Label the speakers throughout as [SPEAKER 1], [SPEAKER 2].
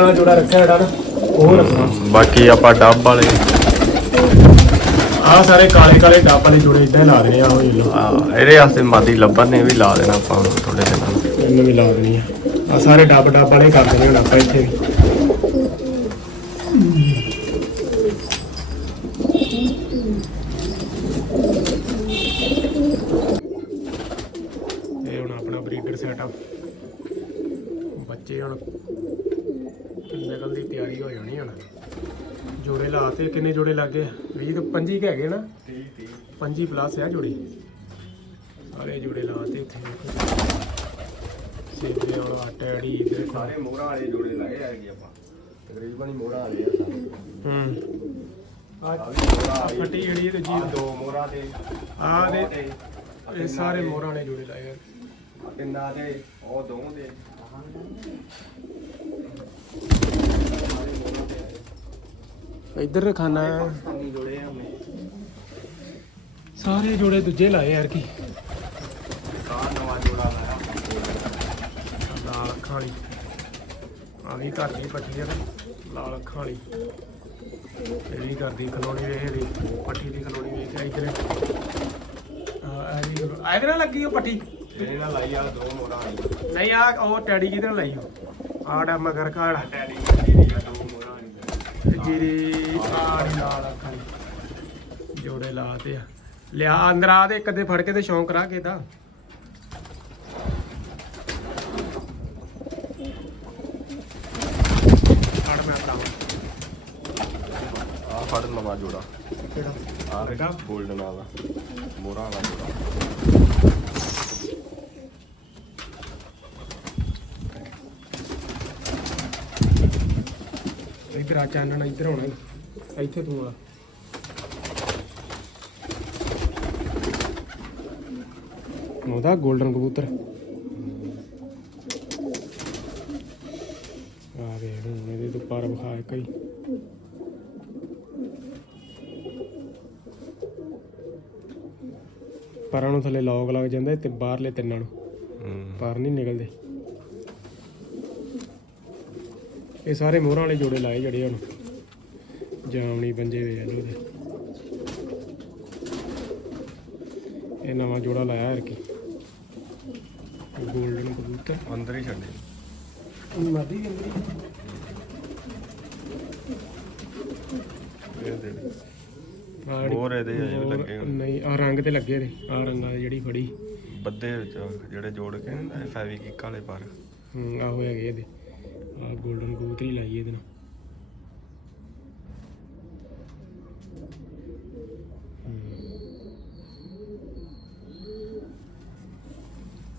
[SPEAKER 1] ਵਾਲਾ ਜੋੜਾ ਰੱਖਿਆ ਨਾ ਉਹ ਰੱਖਣਾ।
[SPEAKER 2] ਬਾਕੀ ਆਪਾਂ ਡੱਬ ਵਾਲੇ।
[SPEAKER 1] ਆਹ ਸਾਰੇ ਕਾਲੇ ਕਾਲੇ ਡੱਬ ਵਾਲੇ ਜੋੜੇ ਇਦਾਂ ਲਾ ਦੇਣੇ ਆ ਉਹ ਯੈਲੋ
[SPEAKER 2] ਆ, ਇਹਦੇ ਵਾਸਤੇ ਮਾਦੀ ਲੱਭਣ ਨੇ ਵੀ ਲਾ ਦੇਣਾ ਆਪਾਂ ਥੋੜੇ ਦਿਨਾਂ ਨੂੰ।
[SPEAKER 1] ਇਹਨੂੰ ਵੀ ਲਾ ਦੇਣੀ ਆ। ਆ ਸਾਰੇ ਡੱਬ ਡੱਬ ਵਾਲੇ ਕਰ ਦੇਣੇ ਹੁਣ ਆਪਾਂ ਇੱਥੇ। ਵੀ ਇਹ ਹੁਣ ਆਪਣਾ ਬਰੀਡਰ ਸੈਟਅਪ ਬੱਚੇ ਹੁਣ ਨਿਕਲਣ ਦੀ ਤਿਆਰੀ ਹੋ ਜਾਣੀ ਹੁਣ। ਜੋੜੇ ਲਾਤੇ ਕਿੰਨੇ ਜੋੜੇ ਲੱਗੇ? 20 ਤੋਂ 25 ਕੁ ਹੈਗੇ ਨਾ? 30 30 25 ਪਲੱਸ ਆ ਜੋੜੇ। ਸਾਰੇ ਜੋੜੇ ਲਾਤੇ ਇੱਥੇ ਸੇਬੇ ਵਾਲਾ ਟੈਡੀ ਇਧਰ
[SPEAKER 2] ਸਾਰੇ ਮੋਹਰਾਂ ਵਾਲੇ ਜੋੜੇ ਲਾਏ ਆਗੇ ਆਪਾਂ। ਤਕਰੀਬਨ ਹੀ ਮੋਹਰਾਂ ਵਾਲੇ ਆ ਸਾਰੇ।
[SPEAKER 1] ਹੂੰ। ਆ
[SPEAKER 2] ਆ
[SPEAKER 1] ਫੱਟੀ ਜਿਹੜੀ ਦੂਜੀ
[SPEAKER 2] ਆ ਦੋ ਮੋਹਰਾਂ ਤੇ।
[SPEAKER 1] ਆ ਦੇ
[SPEAKER 2] ਤੇ।
[SPEAKER 1] ਇਹ ਸਾਰੇ ਮੋਹਰਾਂ ਵਾਲੇ ਜੋੜੇ ਲਾਏ ਆ।
[SPEAKER 2] ਤਿੰਨਾਂ ਤੇ ਉਹ ਦੋ ਤੇ।
[SPEAKER 1] ਇੱਧਰ ਖਾਨਾ
[SPEAKER 2] ਪਾਕਿਸਤਾਨੀ ਜੋੜੇ ਆ ਮੈਂ
[SPEAKER 1] ਸਾਰੇ ਜੋੜੇ ਦੂਜੇ ਲਾਏ ਯਾਰ ਕੀ।
[SPEAKER 2] ਆ ਨਵਾਂ ਜੋੜਾ ਲਾਇਆ
[SPEAKER 1] ਲਾਲ ਅੱਖਾਂ ਵਾਲੀ। ਆ ਵੀ ਘਰ ਦੀ ਪੱਟੀ ਆ ਲਾਲ ਅੱਖਾਂ ਵਾਲੀ। ਇਹ ਵੀ ਘਰ ਦੀ ਕਲੋਨੀ ਵੇਖ ਇਹਦੀ ਪੱਟੀ ਦੀ ਕਲੋਨੀ ਵੇਖ ਇੱਧਰ। ਆ ਇਹ ਵੀ ਇਹਦੇ ਨਾਲ ਲੱਗੀ ਉਹ ਪੱਟੀ?
[SPEAKER 2] ਇਹਨੇ ਨਾਲ ਲਾਈ ਆ ਦੋ ਵਾਲੀ।
[SPEAKER 1] ਨਹੀਂ ਆ ਉਹ ਟੈਡੀ ਕਿਧਰ ਲਾਈ ਉਹ ਆੜਾ ਮਗਰ ਕਾੜਾ
[SPEAKER 2] ਟੈਡੀ ਆ ਦੋ
[SPEAKER 1] ਜੀਰੀ ਆੜੀ ਲਾਲ ਅੱਖਾਂ ਦੀ ਜੋੜੇ ਲਾਤੇ ਆ। ਲਿਆ ਅੰਦਰ ਆ ਦੇ ਇੱਕ ਅੱਧੇ ਫੜ ਕੇ ਤੇ ਸ਼ੌਂਕ ਰਾ ਕੇ ਦਾ ਫੜ ਮੈਂ ਭਰਾਵਾ
[SPEAKER 2] ਆ ਫੜ ਨਵਾਂ ਜੋੜਾ।
[SPEAKER 1] ਕਿਹੜਾ?
[SPEAKER 2] ਆ ਰਿਹਾ 골ਡਨ ਵਾਲਾ ਮੋਹਰਾਂ ਵਾਲਾ ਜੋੜਾ।
[SPEAKER 1] ਇੱਧਰ ਆ ਚਾਨਣ ਇੱਧਰ ਈ। ਇੱਥੇ ਤੂੰ ਆ। ਉਹਦਾ 골ਡਨ ਕਬੂਤਰ। ਆ ਵੇਖ ਹੁਣ ਇਹਦੇ ਤੋਂ ਪਰ ਵਿਖਾ ਇੱਕ ਹੀ। ਪਰਾਂ ਨੂੰ ਥੱਲੇ ਲੌਗ ਲੱਗ ਜਾਂਦਾ ਤੇ ਬਾਹਰਲੇ ਤਿੰਨਾਂ ਨੂੰ। ਪਰ ਨਹੀਂ ਨਿਕਲਦੇ। ਇਹ ਸਾਰੇ ਮੋਹਰਾਂ ਵਾਲੇ ਜੋੜੇ ਲਾਏ ਜਿਹੜੇ ਹੁਣ ਜਾਮਣੀ ਪੰਜੇ ਵੇ ਲੋ ਦੇ ਇਹ ਨਵਾਂ ਜੋੜਾ ਲਾਇਆ ਹਰ ਕੀ। 골ਡਨ ਕਬੂਤਰ।
[SPEAKER 2] ਅੰਦਰ ਹੀ ਛੱਡੇ
[SPEAKER 1] ਮਾਦੀ ਗੰਦੀ
[SPEAKER 2] ਇਹ ਦੇ ਦੇ।
[SPEAKER 1] ਆੜੀ
[SPEAKER 2] ਹੋਰ ਇਹਦੇ ਅਜੇ ਲੱਗੇ।
[SPEAKER 1] ਨਹੀਂ ਆ ਰੰਗ ਤੇ ਲੱਗੇ ਨੇ। ਆ ਰੰਗਾਂ ਦੀ ਜਿਹੜੀ ਫੜੀ।
[SPEAKER 2] ਬੱਦੇ ਵਿੱਚ ਜਿਹੜੇ ਜੋੜ ਕੇ ਨਾ ਫੈਵਿਕਿਕ ਵਾਲੇ ਪਰ।
[SPEAKER 1] ਹੂੰ ਆਹੋ ਹੈਗੇ ਇਹਦੇ। ਆ 골ਡਨ ਕਬੂਤਰੀ ਲਾਈ ਇਹਦੇ ਨਾਲ।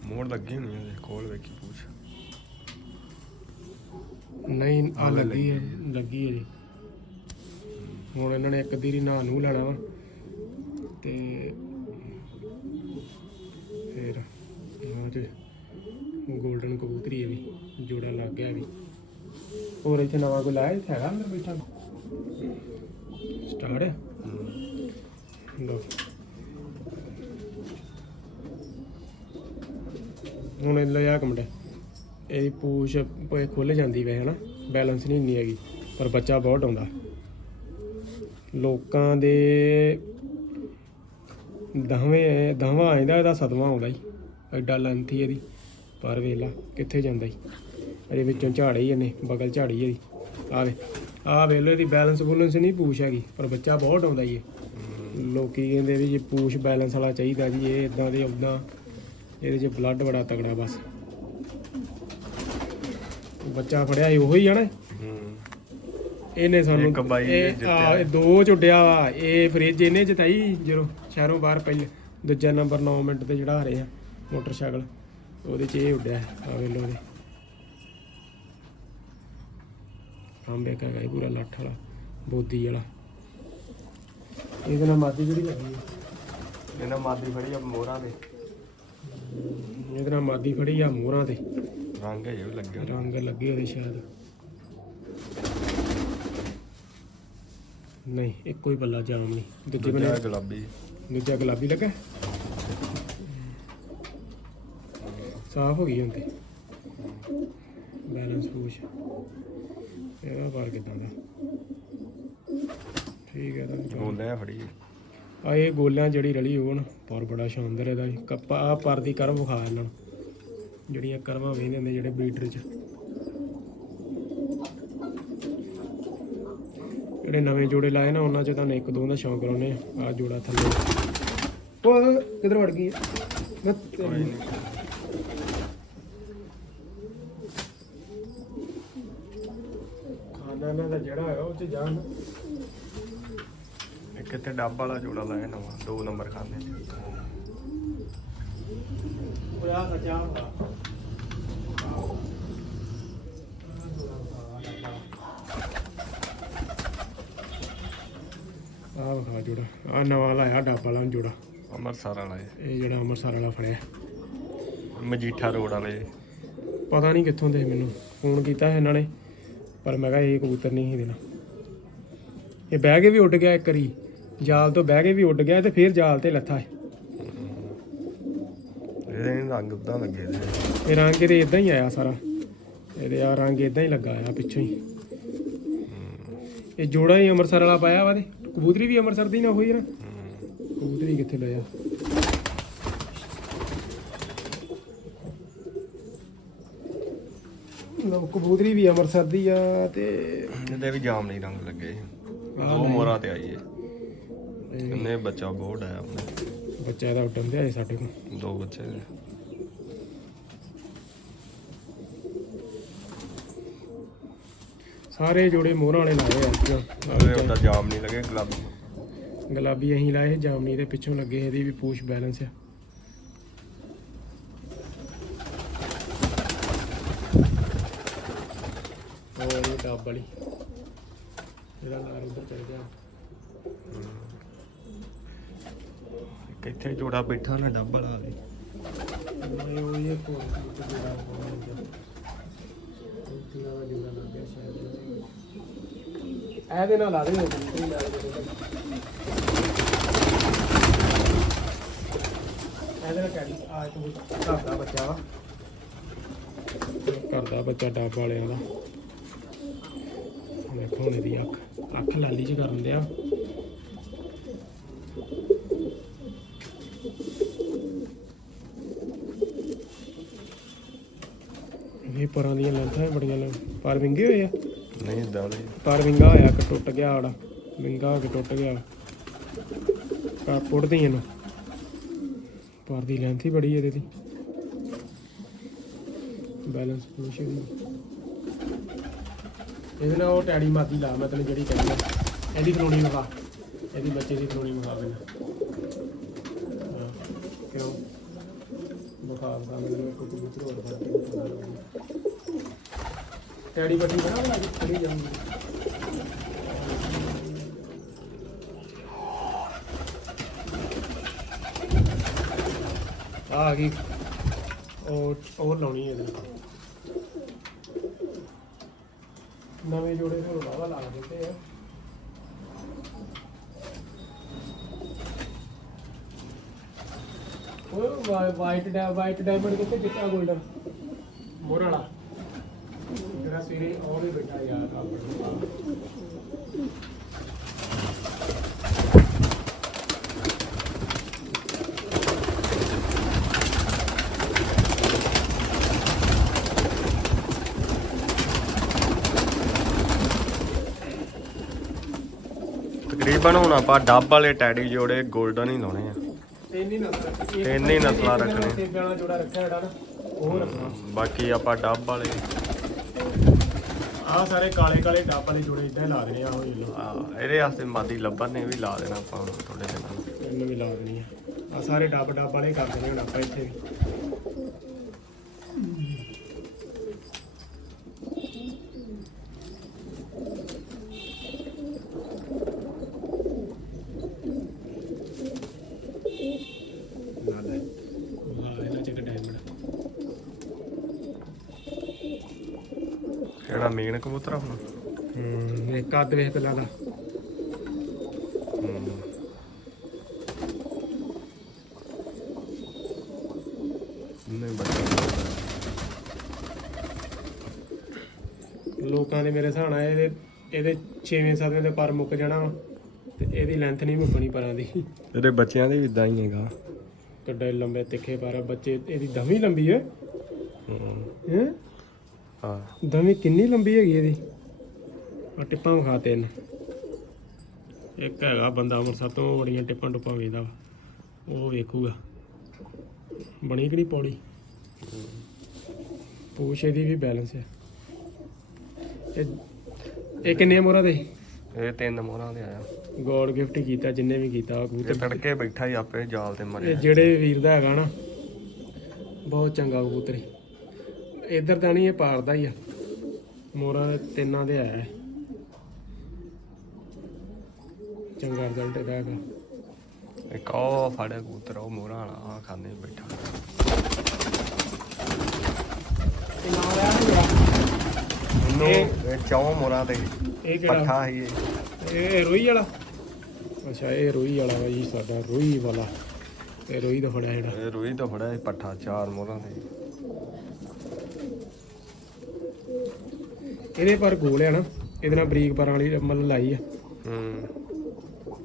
[SPEAKER 2] ਮੋੜ ਲੱਗੀ ਹੋਣੀ ਇਹਦੇ ਕੋਲ ਵੇਖੀ ਪੁੱਛ।
[SPEAKER 1] ਨਹੀਂ ਆ ਲੱਗੀ ਹੈ
[SPEAKER 2] ਲੱਗੀ
[SPEAKER 1] ਲੱਗੀ ਹੈ ਜੀ। ਹੁਣ ਇਹਨਾਂ ਨੇ ਇੱਕ ਦੀਰੀ ਨਾਂ ਨੂੰ ਲੈਣਾ ਵਾ। ਤੇ ਫਿਰ ਹਾਂ ਤੇ 골ਡਨ ਕਬੂਤਰੀ ਹੈ ਵੀ ਜੋੜਾ ਲੱਗ ਗਿਆ ਵੀ। ਹੋਰ ਇੱਥੇ ਨਵਾਂ ਕੋਈ ਲਾਇਆ ਇੱਥੇ ਹੈਗਾ? ਅੰਦਰ ਬੈਠਾ ਸਟਾਰਟ ਲੋ ਹੁਣ ਇਹ ਲਿਆ ਕਮੜਾ ਇਹਦੀ ਪੂਛ ਪਏ ਖੁੱਲ ਜਾਂਦੀ ਵੇ ਹਨਾ ਬੈਲੈਂਸ ਨਹੀਂ ਇੰਨੀ ਹੈਗੀ ਪਰ ਬੱਚਾ ਬਹੁਤ ਆਉਂਦਾ। ਲੋਕਾਂ ਦੇ ਦਹਵੇਂ ਦਹਵਾਂ ਆਇਦਾ ਇਹਦਾ ਸਦਮਾ ਆਉਂਦਾ ਹੀ ਐਡਾ ਲੈਂਥੀ ਇਹਦੀ ਪਰ ਵੇਲਾ ਕਿੱਥੇ ਜਾਂਦਾ ਹੀ ਇਹਦੇ ਵਿੱਚੋਂ ਝਾੜੇ ਇਹਨੇ ਬਗਲ ਝਾੜੀ ਇਹਦੀ। ਆ ਵੇ ਆ ਵੇਲੋ ਇਹਦੀ ਬੈਲੈਂਸ ਬੁਲੈਂਸ ਨਹੀਂ ਪੂਛ ਹੈਗੀ ਪਰ ਬੱਚਾ ਬਹੁਤ ਆਉਂਦਾ ਇਹ। ਲੋਕੀ ਕਹਿੰਦੇ ਵੀ ਜੇ ਪੂਛ ਬੈਲੈਂਸ ਵਾਲਾ ਚਾਹੀਦਾ ਜੀ ਇਹ ਇਦਾਂ ਦੇ ਉਦਾਂ ਇਹਦੇ 'ਚ ਬਲੱਡ ਬੜਾ ਤਗੜਾ ਬਸ। ਬੱਚਾ ਫੜਿਆ ਉਹੀ ਆ ਨਾ।
[SPEAKER 2] ਹੂੰ
[SPEAKER 1] ਇਹਨੇ ਸਾਨੂੰ ਇਹ ਆ, ਦੋ ਝੁੱਡਿਆ ਵਾ ਇਹ ਫ੍ਰਿਜ ਇਹਨੇ ਜਿਤਾਈ ਜਦੋਂ ਸ਼ਹਿਰੋਂ ਬਾਹਰ ਪਹਿਲੇ ਦੂਜਾ ਨੰਬਰ 9 ਮਿੰਟ ਤੇ ਚੜਾ ਰਹੇ ਆ ਮੋਟਰਸਾਈਕਲ ਉਹਦੇ 'ਚ ਇਹ ਉੱਡਿਆ ਆ ਵੇਲੋ ਦੇ ਆਂਬੇ ਕਾ ਗਾਈ ਪੂਰਾ ਲੱਠ ਵਾਲਾ ਬੋਦੀ ਵਾਲਾ। ਇਹਦੇ ਨਾਲ ਮਾਦੀ ਜਿਹੜੀ ਲੱਗੀ ਆ।
[SPEAKER 2] ਇਹਨਾਂ ਮਾਦੀ ਫੜੀ ਆ ਮੋਹਰਾਂ ਦੇ।
[SPEAKER 1] ਇਹਦੇ ਨਾਲ ਮਾਦੀ ਫੜੀ ਆ ਮੋਹਰਾਂ ਤੇ
[SPEAKER 2] ਰੰਗ ਹੈ ਵੀ ਲੱਗੇ ਹੋਏ।
[SPEAKER 1] ਰੰਗ ਲੱਗੇ ਉਹਦੇ ਸ਼ਾਇਦ। ਨਹੀਂ ਇੱਕੋ ਹੀ ਬੱਲਾ ਜਾਮ ਨਹੀਂ। ਦੂਜੇ
[SPEAKER 2] ਦੂਜਾ
[SPEAKER 1] ਬਨੇ
[SPEAKER 2] ਗੁਲਾਬੀ।
[SPEAKER 1] ਦੂਜਾ ਗੁਲਾਬੀ ਲੱਗਾ? ਸਾਫ਼ ਹੋ ਗਈ ਤੇ। ਬੈਲੈਂਸ ਪੂਛ। ਇਹਦਾ ਪਰ ਕਿਦਾਂ ਦਾ? ਠੀਕ ਹੈ ਤਾਂ
[SPEAKER 2] ਗੋਲਿਆਂ ਫੜੀ।
[SPEAKER 1] ਆ ਇਹ ਗੋਲਿਆਂ ਜਿਹੜੀ ਰਲੀ ਨਾ ਪਰ ਬੜਾ ਸ਼ਾਨਦਾਰ ਇਹਦਾ। ਕੱਪਾ ਆ ਪਰ ਦੀ ਕਰਵ ਵਿਖਾ ਇਹਨਾਂ ਨੂੰ। ਜਿਹੜੀਆਂ ਕਰਵਾਂ ਵੇਂਦੇ ਹੁੰਦੇ ਜਿਹੜੇ ਬਰੀਡਰ ਚ। ਜਿਹੜੇ ਨਵੇਂ ਜੋੜੇ ਲਾਏ ਨਾ ਉਹਨਾਂ ਚ ਤੁਹਾਨੂੰ ਇੱਕ ਦੋ ਦਾ ਸ਼ੌਂਕ ਕਰਾਉਨੇ ਆ। ਆਹ ਜੋੜਾ ਥੱਲੇ। ਉਹ ਕਿੱਧਰ ਵੜ ਗਈ ਹੈ? ਮੈਂ ਤੇਰੀ- ਖਾਣਾ ਇਹਨਾਂ ਦਾ ਜਿਹੜਾ ਹੈ ਉਹ ਚ ਜਾਣ।
[SPEAKER 2] ਇੱਕ ਇੱਥੇ ਡੱਬ ਵਾਲਾ ਜੋੜਾ ਲਾਇਆ ਨਵਾਂ ਦੋ ਨੰਬਰ ਖਾਨੇ ਚ।
[SPEAKER 1] ਉਹ ਆ ਸੱਚਾ ਹੁੰਦਾ ਆ ਵਿਖਾ ਜੋੜਾ ਆ ਨਵਾਂ ਲਾਇਆ ਡੱਬ ਵਾਲਾ ਜੋੜਾ।
[SPEAKER 2] ਅੰਮ੍ਰਿਤਸਰ ਵਾਲਾ ਇਹ।
[SPEAKER 1] ਇਹ ਜਿਹੜਾ ਅੰਮ੍ਰਿਤਸਰ ਵਾਲਾ ਫੜਿਆ।
[SPEAKER 2] ਮਜੀਠਾ ਰੋਡ ਵਾਲੇ।
[SPEAKER 1] ਪਤਾ ਨਹੀਂ ਕਿੱਥੋਂ ਦੇ ਮੈਨੂੰ ਫੋਨ ਕੀਤਾ ਇਹਨਾਂ ਨੇ। ਪਰ ਮੈਂ ਕਿਹਾ ਇਹ ਕਬੂਤਰ ਨਹੀਂ ਸੀ ਦੇਣਾ। ਇਹ ਬਹਿ ਕੇ ਵੀ ਉੱਡ ਗਿਆ ਇੱਕ ਵਾਰੀ। ਜਾਲ ਤੋਂ ਬਹਿ ਕੇ ਵੀ ਉੱਡ ਗਿਆ ਤੇ ਫਿਰ ਜਾਲ ਤੇ ਲੱਥਾ
[SPEAKER 2] ਇਹਦੇ ਨੀ ਰੰਗ ਉਦਾਂ ਲੱਗੇ ਦੇ।
[SPEAKER 1] ਇਹ ਰੰਗ ਇਹਦੇ ਇਦਾਂ ਹੀ ਆਇਆ ਸਾਰਾ। ਇਹਦੇ ਆ ਰੰਗ ਇਦਾਂ ਹੀ ਲੱਗਾ ਆ ਪਿੱਛੋਂ ਹੀ। ਇਹ ਜੋੜਾ ਹੀ ਅੰਮ੍ਰਿਤਸਰ ਵਾਲਾ ਪਾਇਆ ਵਾ ਤੇ। ਕਬੂਤਰੀ ਵੀ ਅੰਮ੍ਰਿਤਸਰ ਦੀ ਨਾ ਹੋਈ ਨਾ। ਕਬੂਤਰੀ ਕਿੱਥੇ ਲਿਆ ਕਬੂਤਰੀ ਵੀ ਅੰਮ੍ਰਿਤਸਰ ਦੀ ਆ ਤੇ
[SPEAKER 2] ਇਹਦੇ ਵੀ ਜਾਮ ਨਹੀਂ ਰੰਗ ਲੱਗੇ ਦੋ। ਮੋਹਰਾਂ ਤੇ ਆਈਏ
[SPEAKER 1] ਇਹ
[SPEAKER 2] ਇਹਨੇ ਬੱਚਾ ਬਹੁਤ ਆਇਆ ਆਪਣੇ।
[SPEAKER 1] ਬੱਚਾ ਇਹਦਾ ਉੱਡਣ ਦਿਆ ਸਾਡੇ ਕੋਲ।
[SPEAKER 2] ਦੋ ਬੱਚੇ ਨੇ।
[SPEAKER 1] ਸਾਰੇ ਜੋੜੇ ਮੋਹਰਾਂ ਵਾਲੇ ਲਾਏ ਆ। ਅੱਜ
[SPEAKER 2] ਉਹਦੇ ਜਾਮ ਨਹੀਂ ਲੱਗੇ ਗੁਲਾਬੀ।
[SPEAKER 1] ਗੁਲਾਬੀ ਅਸੀਂ ਲਾਏ ਜਾਮਨੀ ਦੇ ਪਿੱਛੋਂ ਲੱਗੇ ਇਹਦੀ ਵੀ ਪੂਛ ਬੈਲੈਂਸ ਆ ਹੋਰ ਇਹ ਡੱਬ ਵਾਲੀ। ਇਹਦਾ ਨਾਲ ਉੱਧਰ ਚੜ ਗਿਆ।
[SPEAKER 2] ਕਿੱਥੇ ਜੋੜਾ ਬੈਠਾ ਨਾ ਡੱਬ ਵਾਲਾ ਵੀ
[SPEAKER 1] ਇਹ ਉਹ ਇਹ ਕੋਲ ਤੇ ਜਿਹੜਾ ਹੋਣਾ ਤੀਨਾ ਜੁੜਾ ਲੱਗ ਗਿਆ ਸ਼ਾਇਦ। ਇਹਦੇ ਨਾਲ ਲਾ ਦੇ ਗਈ ਇਹਦੇ ਨਾਲ ਆ ਘਰ ਦਾ ਬੱਚਾ ਵਾ। ਘਰ ਦਾ ਬੱਚਾ ਡੱਬ ਵਾਲਿਆਂ ਦਾ। ਦੇਖੋ ਹੁਣ ਇਹਦੀ ਅੱਖ ਅੱਖ ਲਾਲੀ ਚ ਕਰਨ ਦਿਆ। ਇਹ ਪਰਾਂ ਦੀਆਂ ਲੈਂਥਾਂ ਵੀ ਬੜੀਆਂ ਲੈ ਪਰ ਵਿੰਗੇ ਹੋਏ ਆ?
[SPEAKER 2] ਨਹੀਂ ਇਦਾਂ
[SPEAKER 1] ਪਰ ਵਿੰਗਾ ਹੋਇਆ ਕਿ ਟੁੱਟ ਗਿਆ ਆੜਾ। ਵਿੰਗਾ ਹੋ ਕੇ ਟੁੱਟ ਗਿਆ। ਕਾ ਪੁੱਟਦੇ ਇਹਨੂੰ। ਪਰ ਦੀ ਲੈਂਥ ਹੀ ਬੜੀ ਇਹਦੇ ਦੀ। ਬੈਲੈਂਸ ਪੁਸ਼ ਇਹਦੇ ਨਾਲ ਉਹ ਟੈਡੀ ਮਾਦੀ ਲਾ ਮੈਂ ਤੈਨੂੰ ਜਿਹੜੀ ਕਹਿੰਦਾ ਇਹਦੀ ਫਲੋਣੀ ਵਿਖਾ। ਇਹਦੀ ਬੱਚੇ ਦੀ ਫਲੋਣੀ ਵਿਖਾ ਮੈਨੂੰ। ਕਿਉਂ? ਵਿਖਾ ਦਾ ਮੈਨੂੰ ਇੱਕ ਕਬੂਤਰ ਹੋਰ ਫੜ ਕੇ ਟੈਡੀ ਬੱਟੀ ਬਣਾ ਲਾ ਕੇ ਖੜੀ ਜਾਊਂਗੀ ਆ। ਗਈ। ਉਹ ਉਹ ਲਾਉਣੀ ਹੈ ਇਹਦੇ ਨਾਲ ਨਵੇਂ ਜੋੜੇ ਫਿਰ ਬਾਵਾ ਲਾ ਦਿੱਤੇ ਆ। ਉਹ ਵਾਈਟ ਡੈ ਵਾਈਟ ਡਾਇਮੰਡ ਕਿੱਥੇ ਚਿੱਟਾ 골ਡਨ ਮੋਰ ਵਾਲਾ। ਜਿਹੜਾ ਸਵੇਰੇ ਉਹ ਬੈਠਾ ਯਾਰ, ਆਪਣਾ।
[SPEAKER 2] ਤਕਰੀਬਨ ਹੁਣ ਆਪਾਂ ਡੱਬ ਵਾਲੇ ਟੈਡੀ ਜੋੜੇ 골ਡਨ ਹੀ ਲਾਉਣੇ ਆ।
[SPEAKER 1] ਤਿੰਨ ਹੀ ਨਸਲਾਂ
[SPEAKER 2] ਤਿੰਨ ਹੀ ਨਸਲਾਂ ਰੱਖਣੇ।
[SPEAKER 1] ਸੇਬਾਂ ਵਾਲਾ ਜੋੜਾ ਰੱਖਿਆ ਜਿਹੜਾ ਨਾ ਉਹ ਰੱਖਣਾ।
[SPEAKER 2] ਬਾਕੀ ਆਪਾਂ ਡੱਬ ਵਾਲੇ।
[SPEAKER 1] ਆਹ ਸਾਰੇ ਕਾਲੇ ਕਾਲੇ ਡੱਬ ਵਾਲੇ ਜੋੜੇ ਇਦਾਂ ਹੀ ਲਾ ਦੇਣੇ ਆ ਉਹ ਯੈਲੋ
[SPEAKER 2] ਆ ਇਹਦੇ ਵਾਸਤੇ ਮਾਦੀ ਲੱਭਣ ਨੇ ਵੀ ਲਾ ਦੇਣਾ ਆਪਾਂ ਥੋੜੇ ਦਿਨਾਂ ਨੂੰ।
[SPEAKER 1] ਇਹਨੂੰ ਵੀ ਲਾ ਦੇਣੀ ਆ। ਆ ਸਾਰੇ ਡੱਬ ਡੱਬ ਵਾਲੇ ਕਰ ਦੇਣੇ ਹੁਣ ਆਪਾਂ ਇੱਥੇ। ਵੀ ਲਾ ਦੇ ਹਾਂ ਇਹਨਾਂ ਚ ਇੱਕ ਡਾਇਮੰਡ
[SPEAKER 2] ਮੇਨ ਕਬੂਤਰ ਆਪਣਾ
[SPEAKER 1] ਹੂੰ ਇੱਕ ਅੱਧ ਵੇਖ ਤੇ ਲਾ ਲਾ
[SPEAKER 2] ਹੂੰ। ਨਹੀਂ ਬੱਚਾ
[SPEAKER 1] ਲੋਕ ਦੇ ਮੇਰੇ ਹਿਸਾਬ ਨਾਲ ਇਹਦੇ ਇਹਦੇ 6ਵੇਂ 7ਵੇਂ ਦੇ ਪਰ ਮੁੱਕ ਜਾਣਾ ਤੇ ਇਹਦੀ ਲੈਂਥ ਨਹੀਂ ਮੁੱਕਣੀ ਪਰਾਂ ਦੀ
[SPEAKER 2] ਇਹਦੇ ਬੱਚਿਆਂ ਦੇ ਵੀ ਇਦਾਂ ਹੀ ਹੈਗਾ
[SPEAKER 1] ਕਿੱਡੇ ਲੰਬੇ ਤਿੱਖੇ ਪਰ ਬੱਚੇ ਇਹਦੀ ਦਮੀ ਲੰਬੀ ਹੈ
[SPEAKER 2] ਹੂੰ
[SPEAKER 1] ਹੈ
[SPEAKER 2] ਹਾਂ।
[SPEAKER 1] ਦਮੀ ਕਿੰਨੀ ਲੰਬੀ ਹੈਗੀ ਇਹਦੀ? ਆ ਟਿੱਪਾਂ ਵਿਖਾ ਤਿੰਨ। ਇੱਕ ਹੈਗਾ ਬੰਦਾ ਅੰਮ੍ਰਿਤਸਰ ਤੋਂ ਬੜੀਆਂ ਟਿੱਪਾਂ ਟੁੱਪਾਂ ਵੇਚਦਾ ਵਾ। ਉਹ ਵੇਖੂਗਾ। ਬਣੀ ਕਿ ਨਹੀਂ ਪੌੜੀ? ਪੂਛ ਇਹਦੀ ਵੀ ਬੈਲੈਂਸ ਹੈ ਇਹ ਇਹ ਕਿੰਨੇ ਮੋਰਾ ਦੇ?
[SPEAKER 2] ਇਹ ਤਿੰਨ ਮੋਹਰਾਂ ਦੇ ਆਇਆ।
[SPEAKER 1] ਗੋਡ ਗਿਫਟ ਕੀਤਾ ਜਿੰਨੇ ਵੀ ਕੀਤਾ ਉਹ
[SPEAKER 2] ਇਹ
[SPEAKER 1] ਕਬੂਤਰ
[SPEAKER 2] ਤੜਕੇ ਬੈਠਾ ਹੀ ਆਪੇ ਜਾਲ ਤੇ
[SPEAKER 1] ਇਹ
[SPEAKER 2] ਮਰਿਆ
[SPEAKER 1] ਜਿਹੜੇ ਵੀਰ ਦਾ ਹੈਗਾ ਨਾ ਬਹੁਤ ਚੰਗਾ ਕਬੂਤਰ ਹੀ ਇਧਰ ਤਾਂ ਨਹੀਂ ਇਹ ਪਾਰਦਾ ਹੀ ਆ। ਮੋਰਾ ਤਿੰਨਾਂ ਦੇ ਆਇਆ। ਚੰਗਾ ਰਿਜ਼ਲਟ ਇਹਦਾ। ਹੈਗਾ
[SPEAKER 2] ਇੱਕ ਉਹ ਫੜਿਆ ਕਬੂਤਰ ਉਹ ਵਾਲਾ ਆ ਖਾਨੇ ਬੈਠਾ। ਉਹਨੂੰ ਇਹ ਚੌਂ ਮੋਹਰਾਂ ਤੇ
[SPEAKER 1] ਇਹ ਕਿਹੜਾ?
[SPEAKER 2] ਪੱਠਾ ਹੀ ਇਹ।
[SPEAKER 1] ਇਹ ਰੋਈ ਵਾਲਾ? ਅੱਛਾ ਇਹ ਰੋਈ ਵਾਲਾ ਵਾ ਜੀ ਸਾਡਾ ਰੋਈ ਵਾਲਾ। ਇਹ ਰੋਈ ਦਾ ਫੜਿਆ ਜਿਹੜਾ।
[SPEAKER 2] ਇਹ ਰੋਈ ਤੋਂ ਫੜਿਆ ਇਹ ਪੱਠਾ ਚਾਰ ਮੋਹਰਾਂ ਤੇ।
[SPEAKER 1] ਇਹਦੇ ਪਰ ਗੋਲ ਆ ਨਾ ਇਹਦੇ ਨਾਲ ਬਰੀਕ ਪਰਾਂ ਵਾਲੀ ਮਤਲਬ ਲਾਈ ਆ
[SPEAKER 2] ਹੂੰ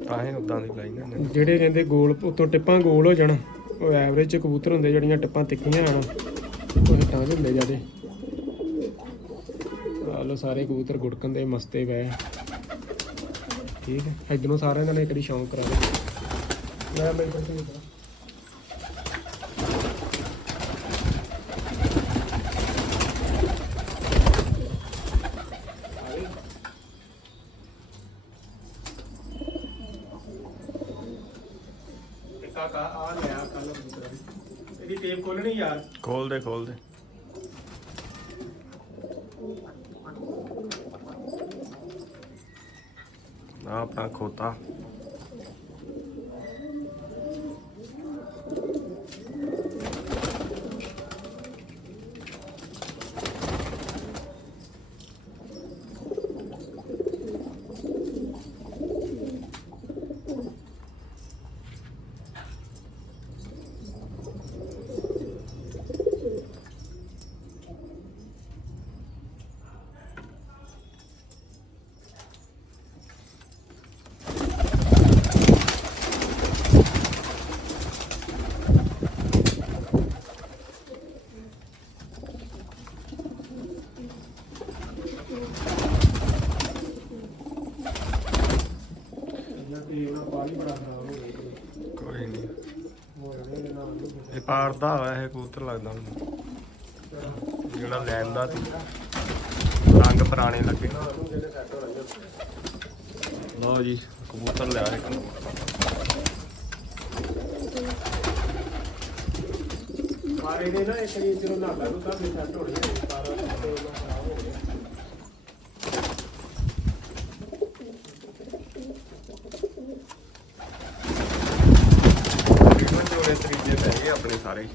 [SPEAKER 2] ਤਾਂ ਹੀ ਉਦਾਂ ਦੀ ਲਾਈ ਨਾ।
[SPEAKER 1] ਜਿਹੜੇ ਕਹਿੰਦੇ ਗੋਲ ਉੱਤੋਂ ਟਿੱਪਾਂ ਗੋਲ ਹੋ ਜਾਣ ਉਹ ਐਵਰੇਜ ਚ ਕਬੂਤਰ ਹੁੰਦੇ ਜਿਹੜੀਆਂ ਟਿੱਪਾਂ ਤਿੱਖੀਆਂ ਆਣ ਉਹ ਹਿੱਟਾਂ ਦੇ ਹੁੰਦੇ ਜਿਆਦੇ ਆ ਲੋ ਸਾਰੇ ਕਬੂਤਰ ਗੁੜਕਣ ਦੇ ਮਸਤੇ ਪਏ। ਠੀਕ ਹੈ ਇਧਰੋਂ ਸਾਰਿਆਂ ਨੇ ਇੱਕ ਵਾਰੀ ਸ਼ੌਂਕ ਕਰਾ ਦੇ ਮੈਂ ਮੈਂ ਇੱਧਰ ਤੋਂ ਇੱਧਰ। ਤੇ ਕਾਕਾ ਆ ਲਿਆ ਕੱਲ ਕਬੂਤਰ ਇਹਦੀ ਟੇਪ ਖੋਲਣੀ ਯਾਰ
[SPEAKER 2] ਖੋਲ ਦੇ ਖੋਲ ਦੇ। ਆ ਆਪਣਾ ਖੋਤਾ। ਇਹ ਪਾਰਦਾ ਹੋਇਆ ਇਹ ਕਬੂਤਰ ਲੱਗਦਾ ਮੈਨੂੰ। ਜਿਹੜਾ ਲੈਣ ਦਾ ਸੀ। ਰੰਗ ਪੁਰਾਣੇ ਲੱਗੇ। ਲਓ ਜੀ, ਕਬੂਤਰ ਲਿਆ ਇੱਕ
[SPEAKER 1] ਪਰ ਇਹਦੇ ਨਾ ਇੱਕ ਵਾਰੀ ਜਦੋਂ ਨਾਲਾ ਨੂੰ ਤਾਂ ਫਿਰ ਸੈੱਟ ਹੋ ਸਾਰਾ ਟੇਪ ਨਾਲ ਖਰਾਬ ਹੋ ਗਿਆ
[SPEAKER 2] ਟ੍ਰੀਟਮੈਂਟ ਦੇ ਉਹਨੇ ਤਰੀਕੇ ਪੈ ਗਏ ਆਪਣੇ ਸਾਰੇ ਹੀ।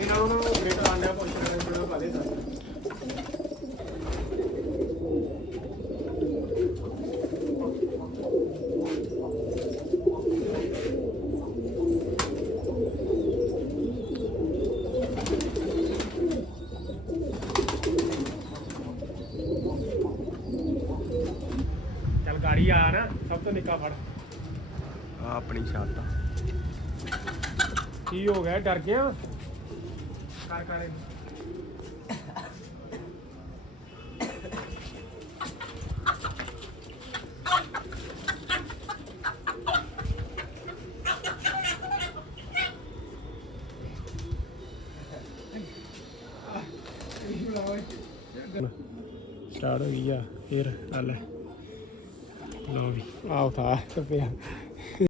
[SPEAKER 1] ਇਹਨਾਂ ਨੂੰ ਗ੍ਰੇਟ ਆਂਡਿਆ ਪੁੱਛ ਰਹੇ ਨੇ ਬੜਾ ਭਾਲੇ ਦੱਸ ਚੱਲ ਗਾੜੀ ਆ ਨਾ ਸਭ ਤੋਂ ਨਿੱਕਾ ਫੜ
[SPEAKER 2] ਆ ਆਪਣੀ ਛੱਤ ਆ
[SPEAKER 1] ਕੀ ਹੋ ਗਿਆ ਡਰ ਗਿਆ ਕਰ ਕਰ। ਸਟਾਰਟ ਹੋ ਗਈ ਆ ਫਿਰ ਆ ਲੈ ਵੀ। ਆਹ ਉਠਾ ਪਿਆ।